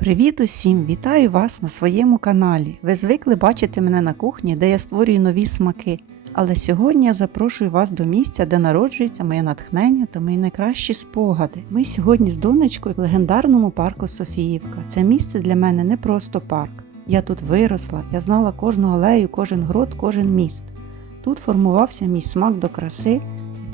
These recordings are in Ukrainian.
Привіт усім! Вітаю вас на своєму каналі. Ви звикли бачити мене на кухні, де я створюю нові смаки. Але сьогодні я запрошую вас до місця, де народжується моє натхнення та мої найкращі спогади. Ми сьогодні з донечкою в легендарному парку Софіївка. Це місце для мене не просто парк. Я тут виросла, я знала кожну алею, кожен грот, кожен міст. Тут формувався мій смак до краси,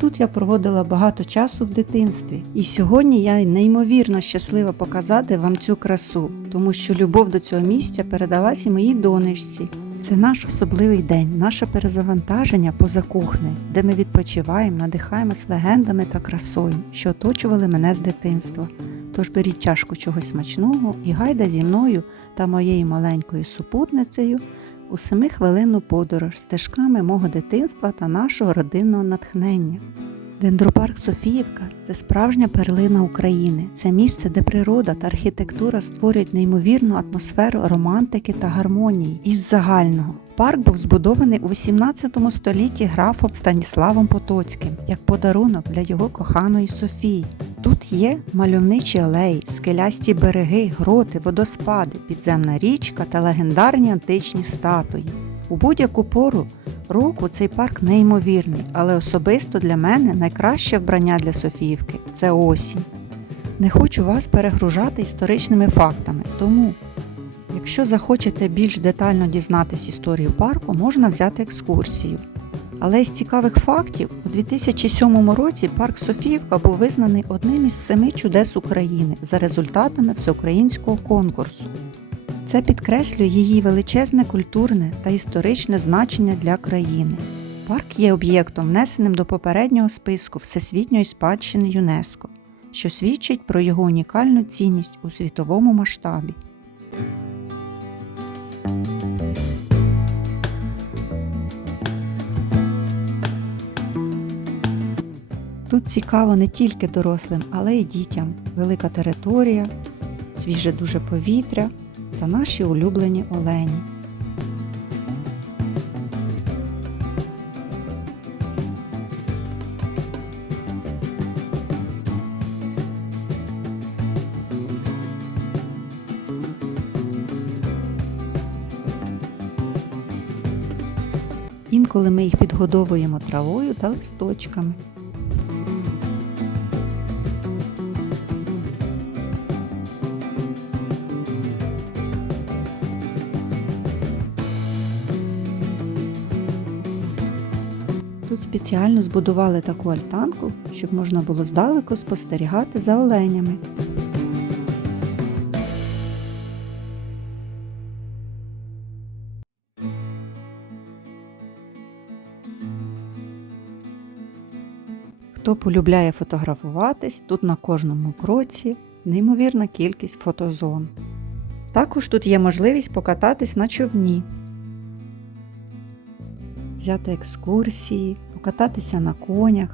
тут я проводила багато часу в дитинстві. І сьогодні я неймовірно щаслива показати вам цю красу, тому що любов до цього місця передалась і моїй донечці. Це наш особливий день, наше перезавантаження поза кухнею, де ми відпочиваємо, надихаємось легендами та красою, що оточували мене з дитинства. Тож беріть чашку чогось смачного і гайда зі мною та моєю маленькою супутницею у семихвилинну подорож стежками мого дитинства та нашого родинного натхнення. Дендропарк Софіївка це справжня перлина України. Це місце, де природа та архітектура створюють неймовірну атмосферу романтики та гармонії із загального. Парк був збудований у 18 столітті графом Станіславом Потоцьким як подарунок для його коханої Софії. Тут є мальовничі алеї, скелясті береги, гроти, водоспади, підземна річка та легендарні античні статуї. У будь-яку пору року цей парк неймовірний, але особисто для мене найкраще вбрання для Софіївки це осінь. Не хочу вас перегружати історичними фактами, тому, якщо захочете більш детально дізнатись історію парку, можна взяти екскурсію. Але із цікавих фактів, у 2007 році парк Софіївка був визнаний одним із семи чудес України за результатами всеукраїнського конкурсу. Це підкреслює її величезне культурне та історичне значення для країни. Парк є об'єктом, внесеним до попереднього списку Всесвітньої спадщини ЮНЕСКО, що свідчить про його унікальну цінність у світовому масштабі. Тут цікаво не тільки дорослим, але й дітям. Велика територія, свіже дуже повітря та наші улюблені олені. Інколи ми їх підгодовуємо травою та листочками. Тут спеціально збудували таку альтанку, щоб можна було здалеку спостерігати за оленями. Хто полюбляє фотографуватись, тут на кожному кроці неймовірна кількість фотозон. Також тут є можливість покататись на човні, взяти екскурсії, покататися на конях.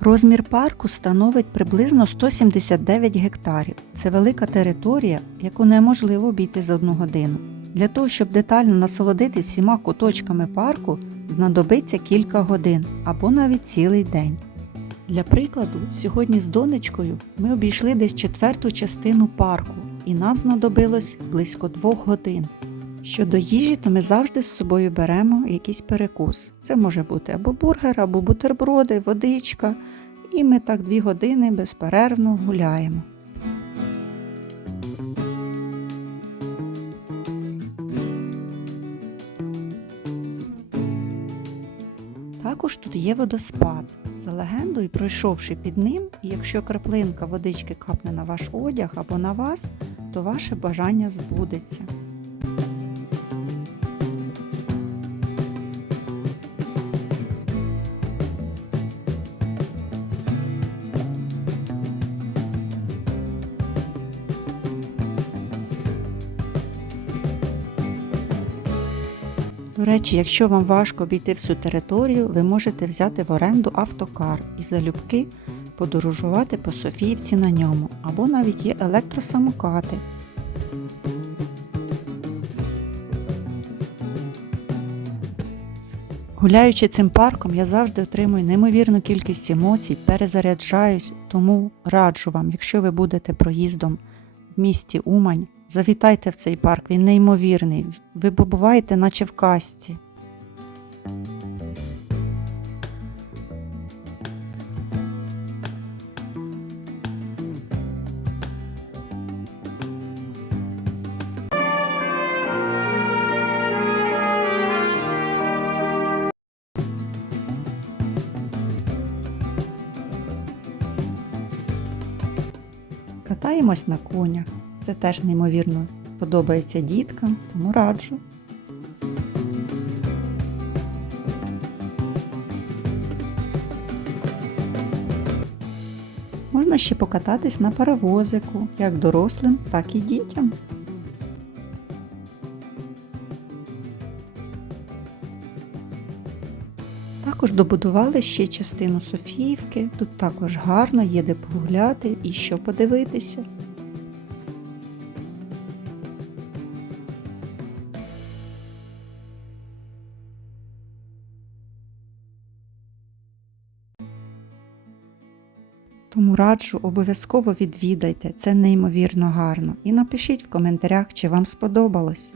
Розмір парку становить приблизно 179 гектарів. Це велика територія, яку неможливо обійти за одну годину. Для того, щоб детально насолодитись всіма куточками парку, знадобиться кілька годин або навіть цілий день. Для прикладу, сьогодні з донечкою ми обійшли десь четверту частину парку, і нам знадобилось близько двох годин. Щодо їжі, то ми завжди з собою беремо якийсь перекус. Це може бути або бургер, або бутерброди, водичка. І ми так дві години безперервно гуляємо. Також тут є водоспад. За легендою, пройшовши під ним, якщо краплинка водички капне на ваш одяг або на вас, то ваше бажання збудеться. До речі, якщо вам важко обійти всю територію, ви можете взяти в оренду автокар і залюбки подорожувати по Софіївці на ньому, або навіть є електросамокати. Гуляючи цим парком, я завжди отримую неймовірну кількість емоцій, перезаряджаюсь, тому раджу вам, якщо ви будете проїздом місті Умань, Завітайте в цей парк, він неймовірний. Ви побуваєте, наче в казці. Катаємось на конях. Це теж неймовірно подобається діткам, тому раджу. Можна ще покататись на паровозику, як дорослим, так і дітям. Також добудували ще частину Софіївки. Тут також гарно, є де погуляти і що подивитися. Тому раджу, обов'язково відвідайте, це неймовірно гарно. І напишіть в коментарях, чи вам сподобалось.